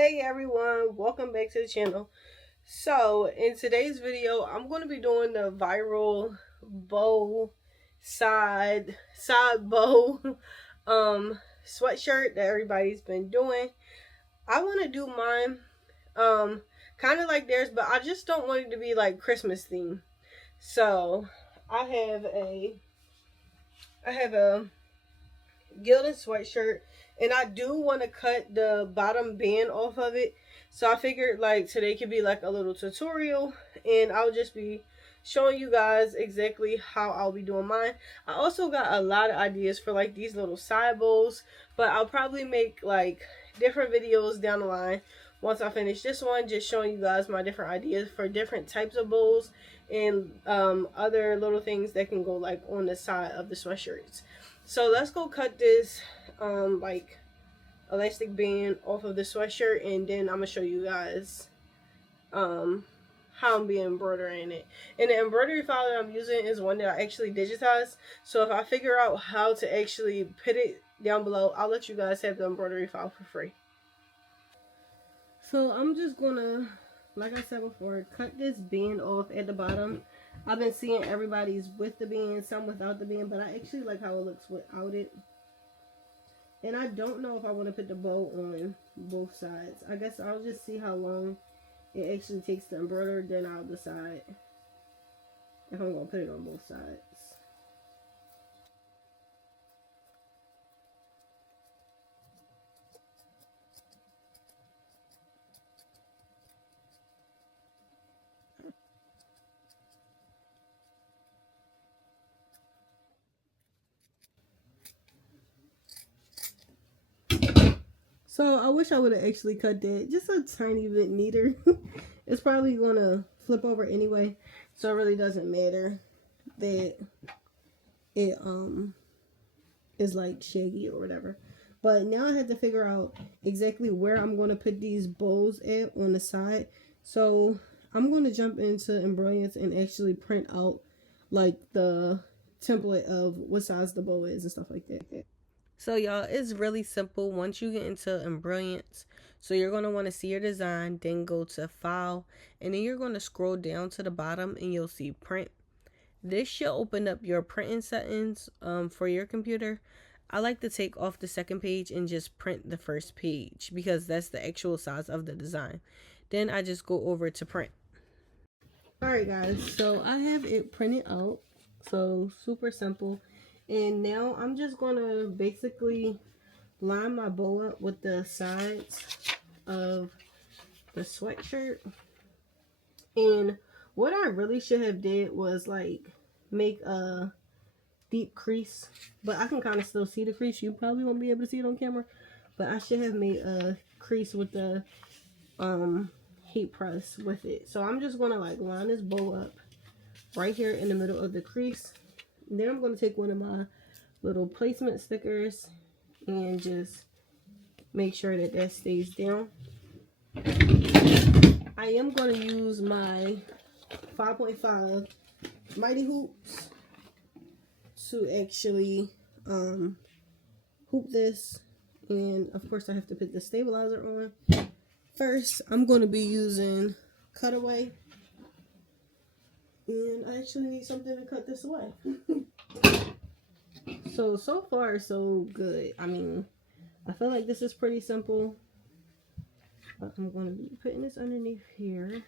Hey everyone, welcome back to the channel. So in today's video, I'm going to be doing the viral bow side bow sweatshirt that everybody's been doing. I want to do mine kind of like theirs, but I just don't want it to be like Christmas theme. So I have a gilded sweatshirt, and I do want to cut the bottom band off of it. So I figured like today could be like a little tutorial, and I'll just be showing you guys exactly how I'll be doing mine. I also got a lot of ideas for like these little side bows, but I'll probably make like different videos down the line once I finish this one, just showing you guys my different ideas for different types of bows and other little things that can go like on the side of the sweatshirts. So let's go cut this like elastic band off of the sweatshirt, and then I'm gonna show you guys how I'm be embroidering it. And the embroidery file that I'm using is one that I actually digitized. So if I figure out how to actually put it down below, I'll let you guys have the embroidery file for free. So I'm just gonna, like I said before, cut this band off at the bottom. I've been seeing everybody's with the band, some without the band, but I actually like how it looks without it. And I don't know if I want to put the bow on both sides. I guess I'll just see how long it actually takes to embroider, then I'll decide if I'm going to put it on both sides. So I wish I would have actually cut that just a tiny bit neater. It's probably going to flip over anyway, so it really doesn't matter that it is like shaggy or whatever. But now I have to figure out exactly where I'm going to put these bows at on the side. So I'm going to jump into Embroider and actually print out like the template of what size the bow is and stuff like that. So y'all, it's really simple once you get into Embroider. So you're going to want to see your design, then go to File, and then you're going to scroll down to the bottom and you'll see Print. This should open up your printing settings for your computer. I like to take off the second page and just print the first page because that's the actual size of the design. Then I just go over to print. Alright guys, so I have it printed out. So super simple. And now I'm just going to basically line my bow up with the sides of the sweatshirt. And what I really should have did was like make a deep crease, but I can kind of still see the crease. You probably won't be able to see it on camera, but I should have made a crease with the heat press with it. So I'm just going to like line this bow up right here in the middle of the crease. And then I'm going to take one of my little placement stickers and just make sure that that stays down. I am going to use my 5.5 Mighty Hoops to actually hoop this, and of course I have to put the stabilizer on. First I'm going to be using cutaway, and I actually need something to cut this away. So far so good. I mean, I feel like this is pretty simple, but I'm going to be putting this underneath here.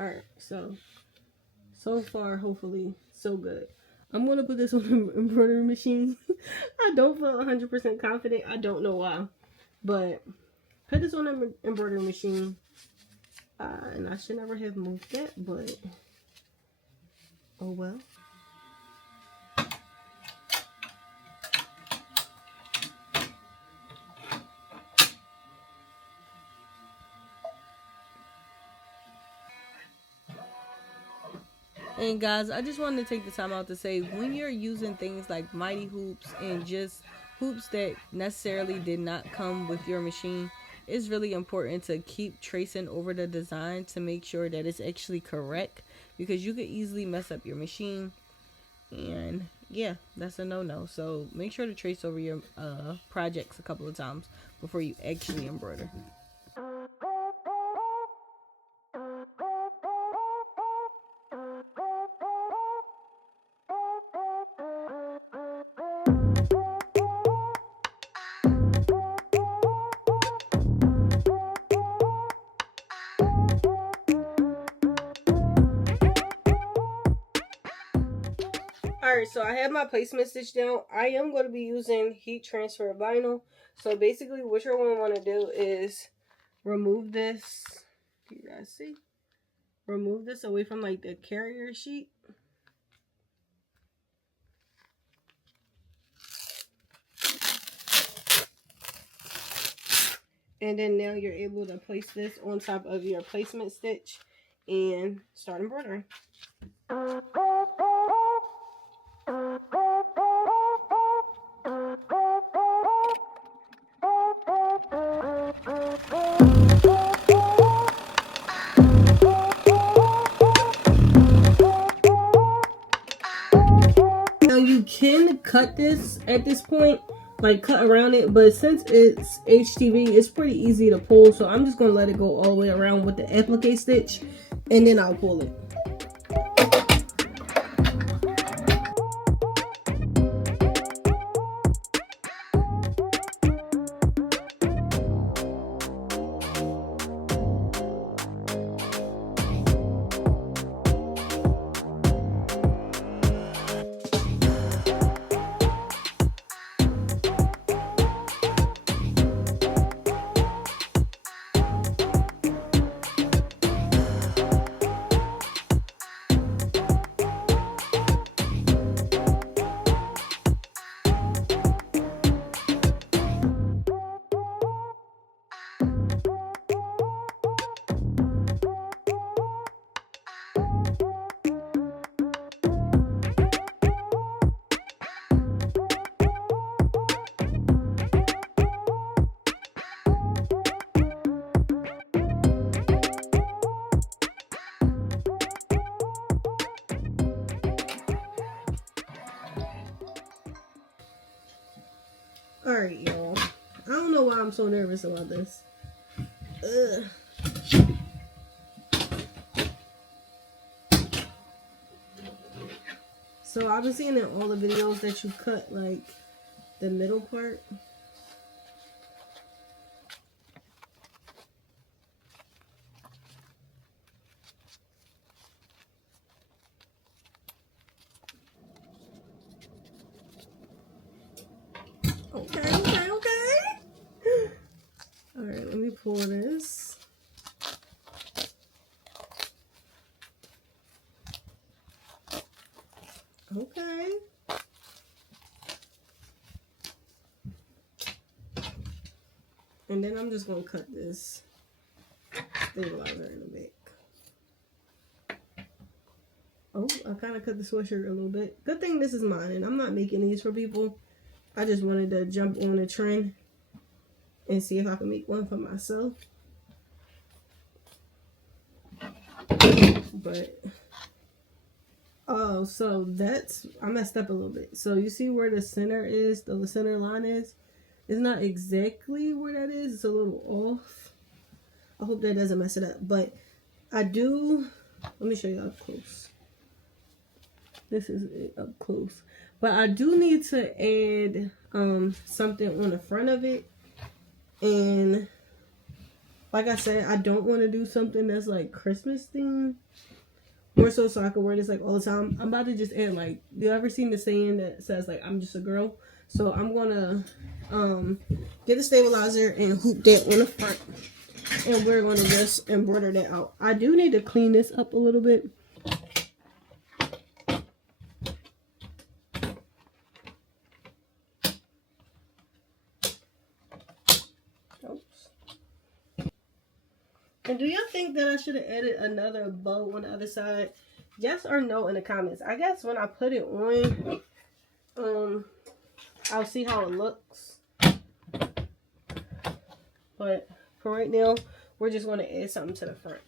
Alright, so far, hopefully, so good. I'm going to put this on the embroidery machine. I don't feel 100% confident. I don't know why. But put this on the embroidery machine. And I should never have moved that, but oh well. And guys, I just wanted to take the time out to say, when you're using things like Mighty Hoops and just hoops that necessarily did not come with your machine, it's really important to keep tracing over the design to make sure that it's actually correct, because you could easily mess up your machine and yeah, that's a no-no. So make sure to trace over your projects a couple of times before you actually embroider. Alright, so I have my placement stitch down. I am going to be using heat transfer vinyl. So basically what you're going to want to do is remove this. Do you guys see? Remove this away from like the carrier sheet. And then now you're able to place this on top of your placement stitch and start embroidering. Now you can cut this at this point, like cut around it, but since it's HTV, it's pretty easy to pull, so I'm just gonna let it go all the way around with the applique stitch and then I'll pull it. Alright, y'all. I don't know why I'm so nervous about this. Ugh. So I've been seeing in all the videos that you cut like the middle part. Okay. Alright, let me pull this. Okay. And then I'm just going to cut this stabilizer in the back. Oh, I kind of cut the sweatshirt a little bit. Good thing this is mine, and I'm not making these for people. I just wanted to jump on the trend and see if I can make one for myself. But, oh, so that's, I messed up a little bit. So you see where the center is, the center line is? It's not exactly where that is. It's a little off. I hope that doesn't mess it up. But I do, let me show you up close. This is it up close. But I do need to add something on the front of it. And like I said, I don't want to do something that's like Christmas themed. More so I can wear this like all the time. I'm about to just add like, you ever seen the saying that says like, I'm just a girl? So I'm gonna get a stabilizer and hoop that on the front. And we're gonna just embroider that out. I do need to clean this up a little bit. And do y'all think that I should have added another bow on the other side? Yes or no in the comments. I guess when I put it on, I'll see how it looks. But for right now, we're just going to add something to the front.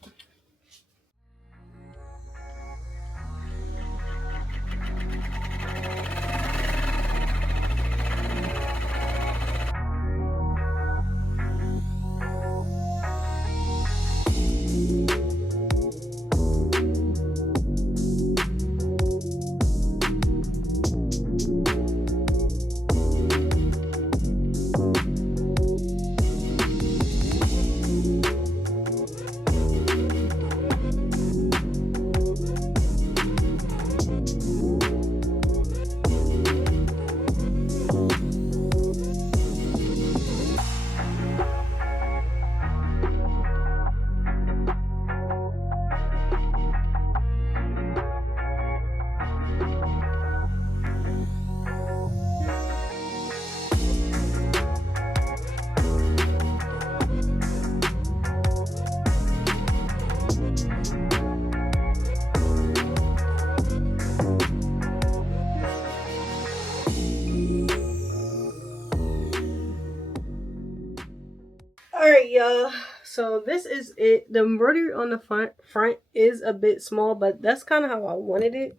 Alright, y'all. So this is it. The embroidery on the front is a bit small, but that's kind of how I wanted it.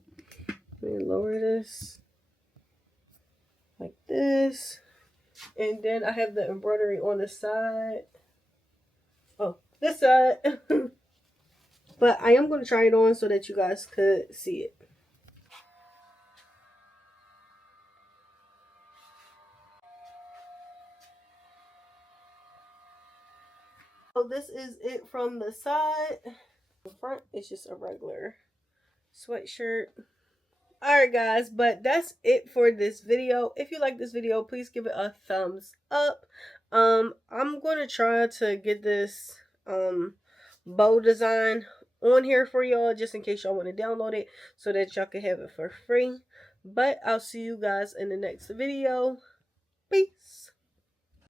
Let me lower this like this. And then I have the embroidery on the side. Oh, this side. But I am going to try it on so that you guys could see it. So this is it from the side. The front is just a regular sweatshirt. Alright guys, but that's it for this video. If you like this video, please give it a thumbs up. I'm going to try to get this bow design on here for y'all, just in case y'all want to download it so that y'all can have it for free. But I'll see you guys in the next video. Peace.